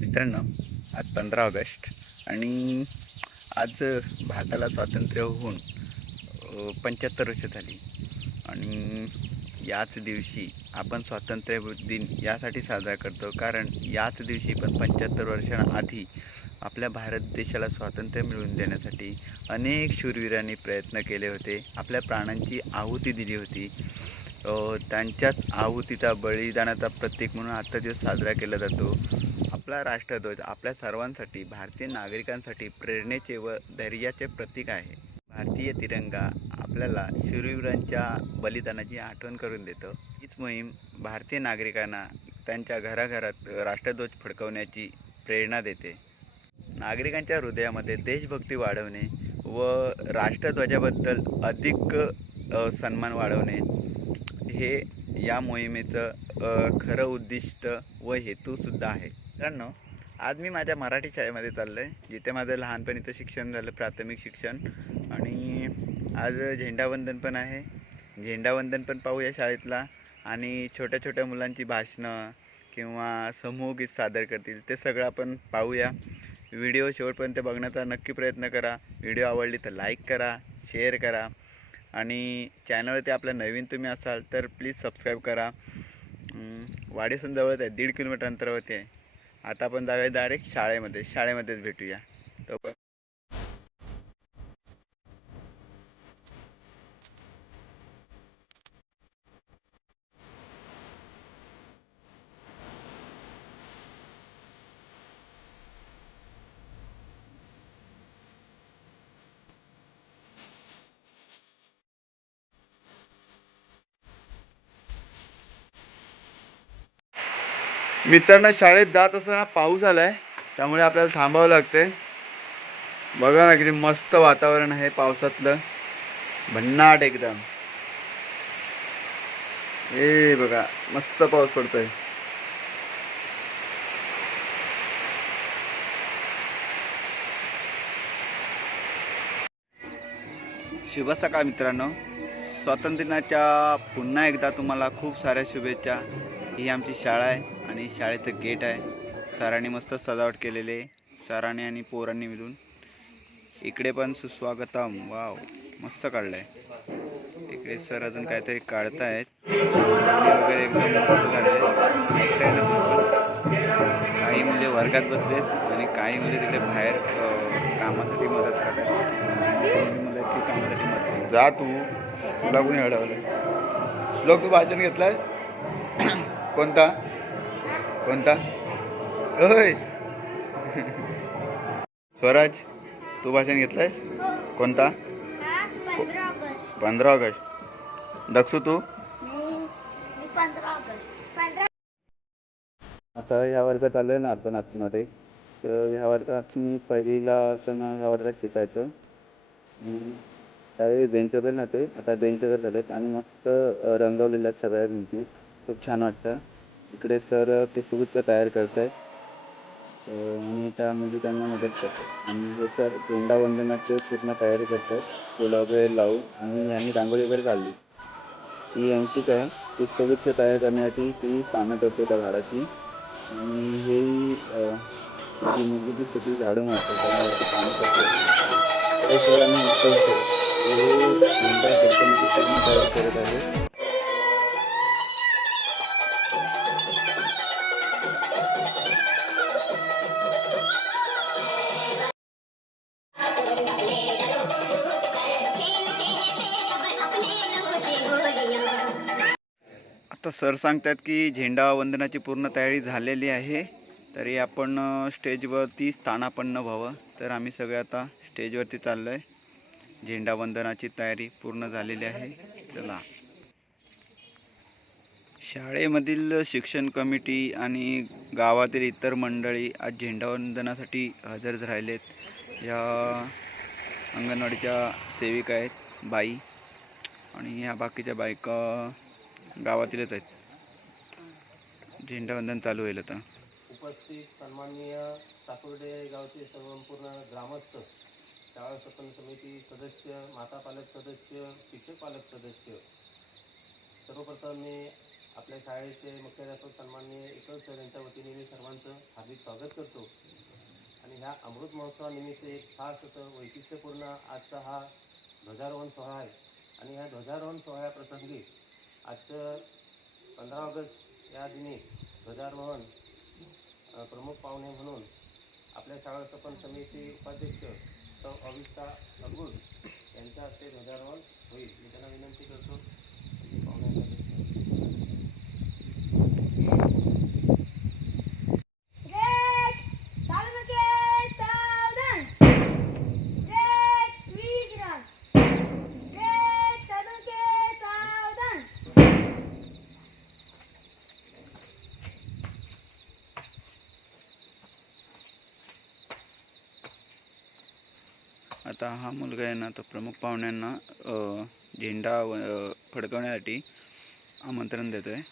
मित्रांनो, आज 15 ऑगस्ट आणि आज भारताला स्वातंत्र्य होऊन 75 वर्ष झाली. आणि याच दिवशी आपण स्वातंत्र्य दिन यासाठी साजरा करतो, कारण याच दिवशी पण 75 वर्षांआधी आपल्या भारत देशाला स्वातंत्र्य मिळवून देण्यासाठी अनेक शूरवीरांनी प्रयत्न केले होते, आपल्या प्राणांची आहुती दिली होती. त्यांच्याच आहुतीचा बलिदानाचा प्रतीक म्हणून आजचा दिवस साजरा केला जातो. आपला राष्ट्रध्वज आपल्या सर्वांसाठी, भारतीय नागरिकांसाठी प्रेरणेचे व धैर्याचे प्रतीक आहे. भारतीय तिरंगा आपल्याला शूरवीरांच्या बलिदानाची आठवण करून देतो. हीच मोहीम भारतीय नागरिकांना त्यांच्या घराघरात राष्ट्रध्वज फडकवण्याची प्रेरणा देते. नागरिकांच्या हृदयामध्ये देशभक्ती वाढवणे व राष्ट्रध्वजाबद्दल अधिक सन्मान वाढवणे हे या मोहिमेचं खरं उद्दिष्ट व हेतूसुद्धा आहे. मित्रांनो, आज मी माझ्या मराठी शाळेमध्ये चाललो आहे, जिथे माझं लहानपणीचं शिक्षण झालं, प्राथमिक शिक्षण. आणि आज झेंडावंदन पण आहे. झेंडावंदन पण पाहूया शाळेतला, आणि छोट्या छोट्या मुलांची भाषणं किंवा समूहगीत सादर करतील ते सगळं आपण पाहूया. व्हिडिओ शेवटपर्यंत बघण्याचा नक्की प्रयत्न करा. व्हिडिओ आवडली तर लाईक करा, शेअर करा, आणि चॅनलवरती आपल्या नवीन तुम्ही असाल तर प्लीज सबस्क्राईब करा. वाडेसून जवळच आहे, 1.5 किलोमीटर अंतरावरती आहे. आता आपण जाऊया डायरेक्ट शाळेमध्येच भेटूया. तो मित्रांनो, शाळेत जात असताना पाऊस आलाय, त्यामुळे आपल्याला थांबावं लागतंय. बघा ना, किती मस्त वातावरण आहे पावसातलं, भन्नाट एकदम. हे बघा, मस्त पाऊस पडतोय. शुभ सकाळ मित्रांनो. स्वातंत्र्य दिनाच्या पुन्हा एकदा तुम्हाला खूप साऱ्या शुभेच्छा. ही आमची शाळा आहे आणि शाळेचं गेट आहे. सरांनी मस्त सजावट केलेली आहे, सरांनी आणि पोरांनी मिळून. इकडे पण सुस्वागतम, वाव, मस्त काढलंय. इकडे सर अजून काहीतरी काढतायत. वगैरे एकदम मस्त काढले. ऐकताय ना तुम्ही? काही मुले वर्गात बसलेत आणि काही मुले तिकडे बाहेर कामासाठी मदत करतात. मुलं ती कामासाठी मदत. जा तू, तुला कोणी अडवलं? श्लोक, तू भाषण घेतलायस? कोणता कोणता? होय. स्वराज, तू भाषण घेतलंयस? कोणता? 15 ऑगस्ट. दक्षू, तू? आता ह्या वर्गात आलो आहे ना आपण आतमध्ये. तर ह्या वर्गात मी पहिलीला असताना ह्या वर्गात शिकायचं. त्यावेळी बेंचवर नव्हते, आता बेंचवर झालेत आणि मस्त रंगवलेल्या आहेत सगळ्या भिंती. खूप छान वाटतं. इकडे सर ते सुगीतलं तयार करत आहेत आणि त्यामध्ये त्यांना मदत करतात. आणि हे सर झेंडावंदनाची पूर्ण तयारी करतात, फुलं वगैरे लावून. आणि यांनी रांगोळी वगैरे काढली. ही यांचीच आहे. ती सुगीतलं तयार करण्यासाठी ती पानं करतो त्या झाडाची. आणि हे जी मुलगी ती झाडू मारतो, त्यामुळे पानं करतो. हे सर आम्ही मस्त तयार करत आहे. आता सर सांगतात की झेंडावंदनाची पूर्ण तयारी झालेली आहे, तरी आपण स्टेजवरती स्थानापन्न व्हावं. तर आम्ही सगळे आता स्टेजवरती चाललो आहे. झेंडावंदनाची तयारी पूर्ण झालेली आहे. चला. शाळेमधील शिक्षण कमिटी आणि गावातील इतर मंडळी आज झेंडावंदनासाठी हजर राहिलेत. या अंगणवाडीच्या सेविका आहेत बाई, आणि ह्या बाकीच्या बायका गावातीलच आहेत. झेंडावंदन चालू होईल आता. उपस्थित सन्माननीय साकुर्डे गावचे संपूर्ण ग्रामस्थ, शाळा स्थापन समिती सदस्य, माता पालक सदस्य, शिक्षक पालक सदस्य, सर्वप्रथम मी आपल्या शाळेचे मुख्याध्यापक सन्माननीय एकल सर यांच्या वतीने मी सर्वांचं हार्दिक स्वागत करतो. आणि ह्या अमृत महोत्सवानिमित्त एक खास असं वैशिष्ट्यपूर्ण आजचा हा ध्वजारोहण सोहळा आहे. आणि ह्या ध्वजारोहण सोहळ्याप्रसंगी आजचं 15 ऑगस्ट या दिनी ध्वजारोहण प्रमुख पाहुणे म्हणून आपल्या शाळा स्थापन समिती उपाध्यक्ष सौ अविष्टा अब्बुल यांच्या हस्ते ध्वजारोहण होईल. मी त्यांना विनंती करतो की पाहुण्यांना आता हा मुलगा आहे ना, तो प्रमुख पाहुण्यांना झेंडा फडकवण्यासाठी आमंत्रण देतो आहे.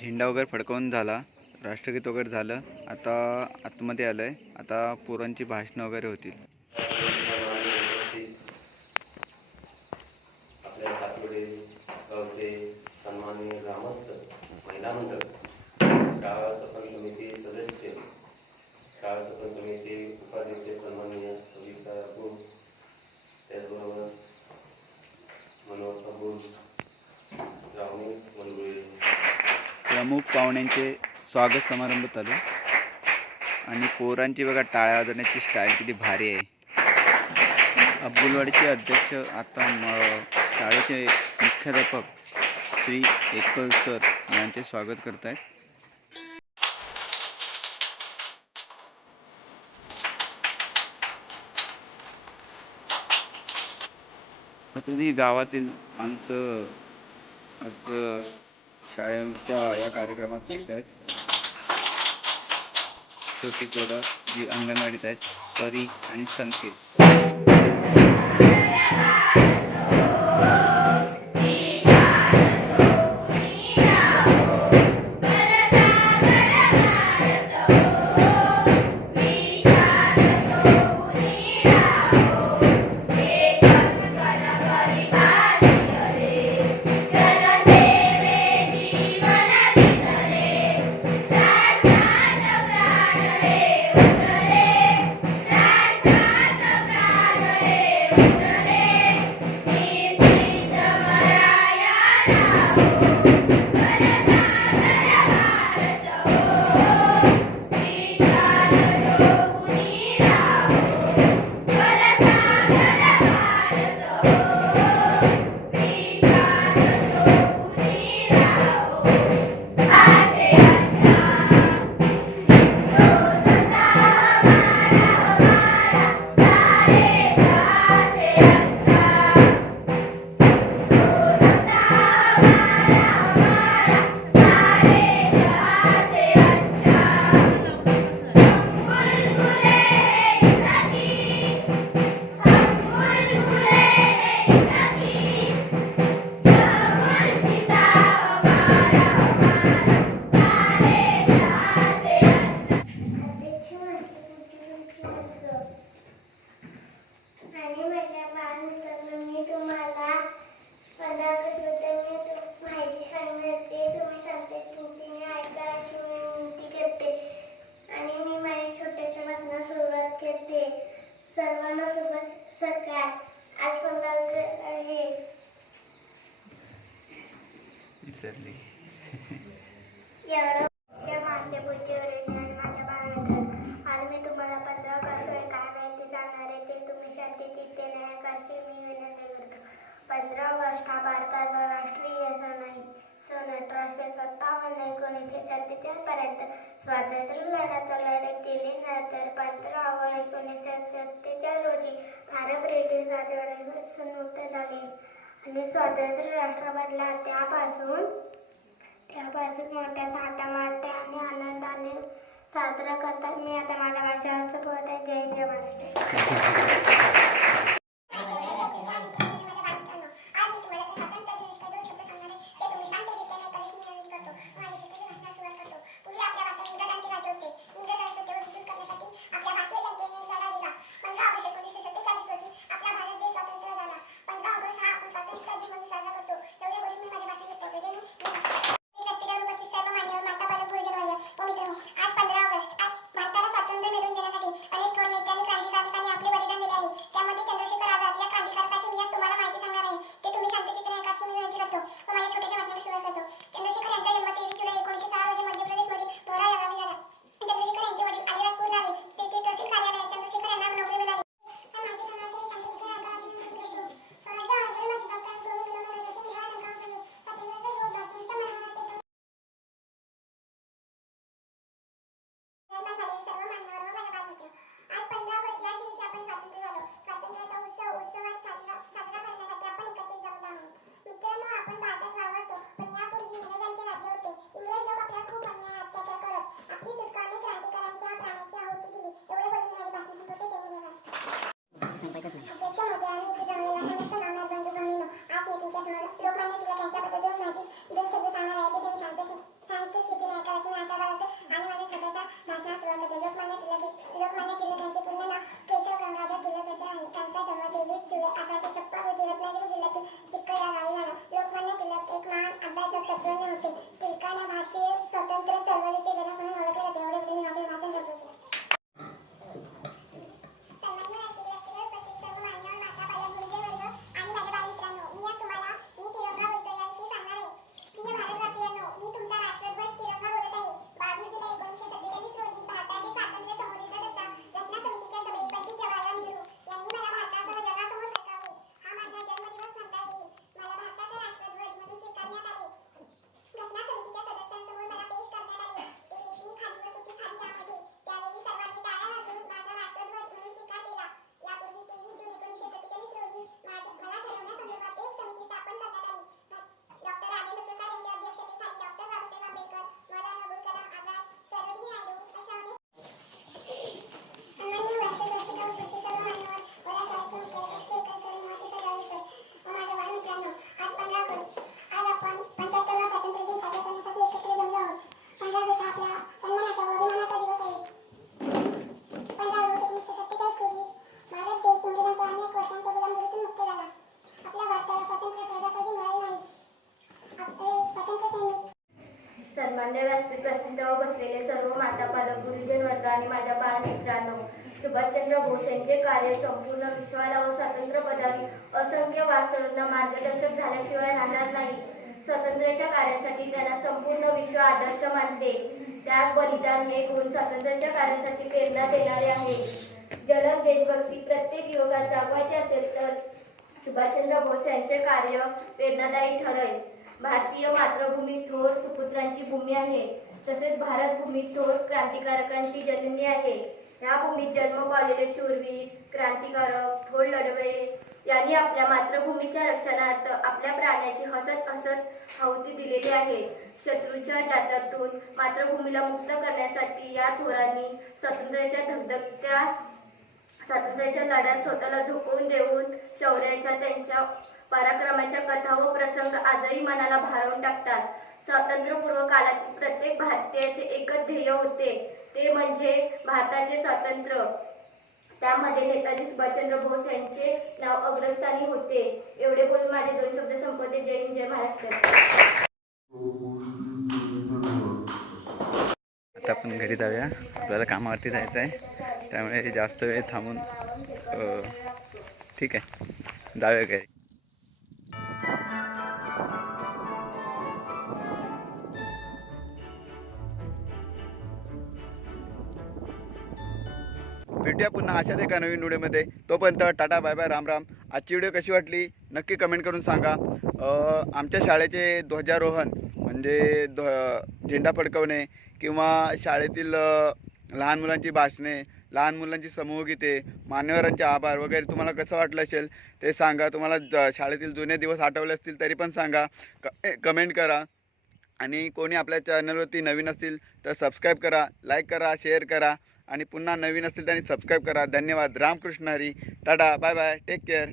झेंडा वगैरे फडकवून झाला, राष्ट्रगीत वगैरे झालं. आता आतमध्ये आलं आहे. आता पोरांची भाषणं वगैरे होतील. आपल्या सातवडे गावचे सन्माननीय ग्रामस्थ, महिला मंडळ, शाळा स्थापन समिती सदस्य, शाळा स्थापन समिती उपाध्यक्ष सन्माननीय अविष्टा अब्बुल, त्याचबरोबर मनोहर अब्बुल, श्रावणी मनगुळे, प्रमुख पाहुण्यांचे स्वागत समारंभ चालू. आणि पोरांची बघा टाळ्या वाजवण्याची स्टाईल किती भारी आहे. अब्बुलवाडीचे अध्यक्ष आता शाळेचे मुख्याध्यापक श्री एकल सर यांचे स्वागत करत आहेत. कधी गावातील माणसं आज शाळेच्या या कार्यक्रमात शिकत आहेत. छोटी पोरं जी अंगणवाडीत आहेत, परी आणि संकेत. आणि माझ्या बाळांना मी तुम्हाला 15 ऑगस्टबद्दल माहिती सांगणार ते तुम्ही शांत चिंतेने ऐका अशी मी विनंती करते. आणि मी माझ्या छोट्याशा भाषणाला सुरुवात करते. सर्वांना शुभ सकाळ. आज 15 ऑगस्ट आहे. विसरली. एवढं माझ्या बुद्धीवर माझ्या बाळांना आज मी तुम्हाला 15 ऑगस्ट काय माहिती सांगणार आहे ते तुम्ही शांत चिंतेने ऐका अशी मी विनंती करतो. 15 ऑगस्ट हा भारताचा राष्ट्रीय सण आहे. सन 1857 1947 पर्यंत स्वातंत्र्य लढ्यात दिल्यानंतर 15 ऑगस्ट 1947 रोजी भारत ब्रिटिश राजवटीपासून मुक्त झाले आणि स्वतंत्र राष्ट्र बनला. त्यापासून मोठ्या थाटामाटात आणि आनंदाने साजरा करतात. मी आता माझ्या भाषणाचं बोलते. जय जय महाराष्ट्र. व्यासपीठावर बसलेले सर्व माता पालक गुरुजन वर्ग आणि माझ्या बालमित्रांनो, सुभाषचंद्र बोस यांचे कार्य संपूर्ण विश्वाला व स्वातंत्र्य पदावी असंख्य वारकऱ्यांना मार्गदर्शक झाल्याशिवाय राहणार नाही. स्वातंत्र्याच्या कार्यासाठी त्यांना संपूर्ण विश्व आदर्श मानते. त्याग बलिदान हे गुण स्वातंत्र्याच्या कार्यासाठी प्रेरणा देणारे आहे. जलद देशभक्ती प्रत्येक युवकात जागवायचे असेल तर सुभाषचंद्र बोस यांचे कार्य प्रेरणादायी ठरेल. भारतीय मातृभूमी थोर सुपुत्रांची भूमी आहे. तसेच भारत भूमी थोर क्रांतिकारकांची जननी आहे. या भूमीत जन्म पावलेले शूरवीर क्रांतिकारक थोर लढवय यांनी आपल्या मातृभूमीच्या रक्षणार्थ आपल्या प्राण्याची हसत हसत आहुती दिलेली आहे. शत्रूच्या जाचातून मातृभूमीला मुक्त करण्यासाठी या थोरांनी स्वातंत्र्याच्या लढ्यात स्वतःला झोकवून देऊन शौर्याच्या त्यांच्या पराक्रमाच्या कथा व प्रसंग आजही मनाला भारावून टाकतात. स्वातंत्र्यपूर्व काळात प्रत्येक भारतीयाचे एकच ध्येय होते, ते म्हणजे भारताचे स्वातंत्र्य. त्यामध्ये नेताजी सुभाषचंद्र बोस यांचे नाव अग्रस्थानी होते. एवढे बोलून माझे 2 शब्द संपवते. जय हिंद, जय महाराष्ट्र. आता आपण घरी जाऊया. आपल्याला कामावरती जायचं आहे, त्यामुळे जास्त वेळ थांबून ठीक आहे, जाऊया घरी. भेटूया पुन्हा अशाच एका नवीन व्हिडिओमध्ये. तोपर्यंत टाटा, बाय बाय, राम राम. आजची व्हिडिओ कशी वाटली नक्की कमेंट करून सांगा. आमच्या शाळेचे ध्वजारोहण म्हणजे झेंडा फडकवणे किंवा शाळेतील लहान मुलांची भाषणे, लहान मुलांची समूहगीते, मान्यवरांचे आभार वगैरे तुम्हाला कसं वाटलं असेल ते सांगा. तुम्हाला शाळेतील जुने दिवस आठवले असतील तरी पण सांगा, कमेंट करा. आणि कोणी आपल्या चॅनलवरती नवीन असतील तर सबस्क्राईब करा, लाईक करा, शेअर करा. आणि पुन्हा नवीन असतील त्यांनी सबस्क्राईब करा. धन्यवाद. Ramkrishna Hari. Tata, bye bye, take care.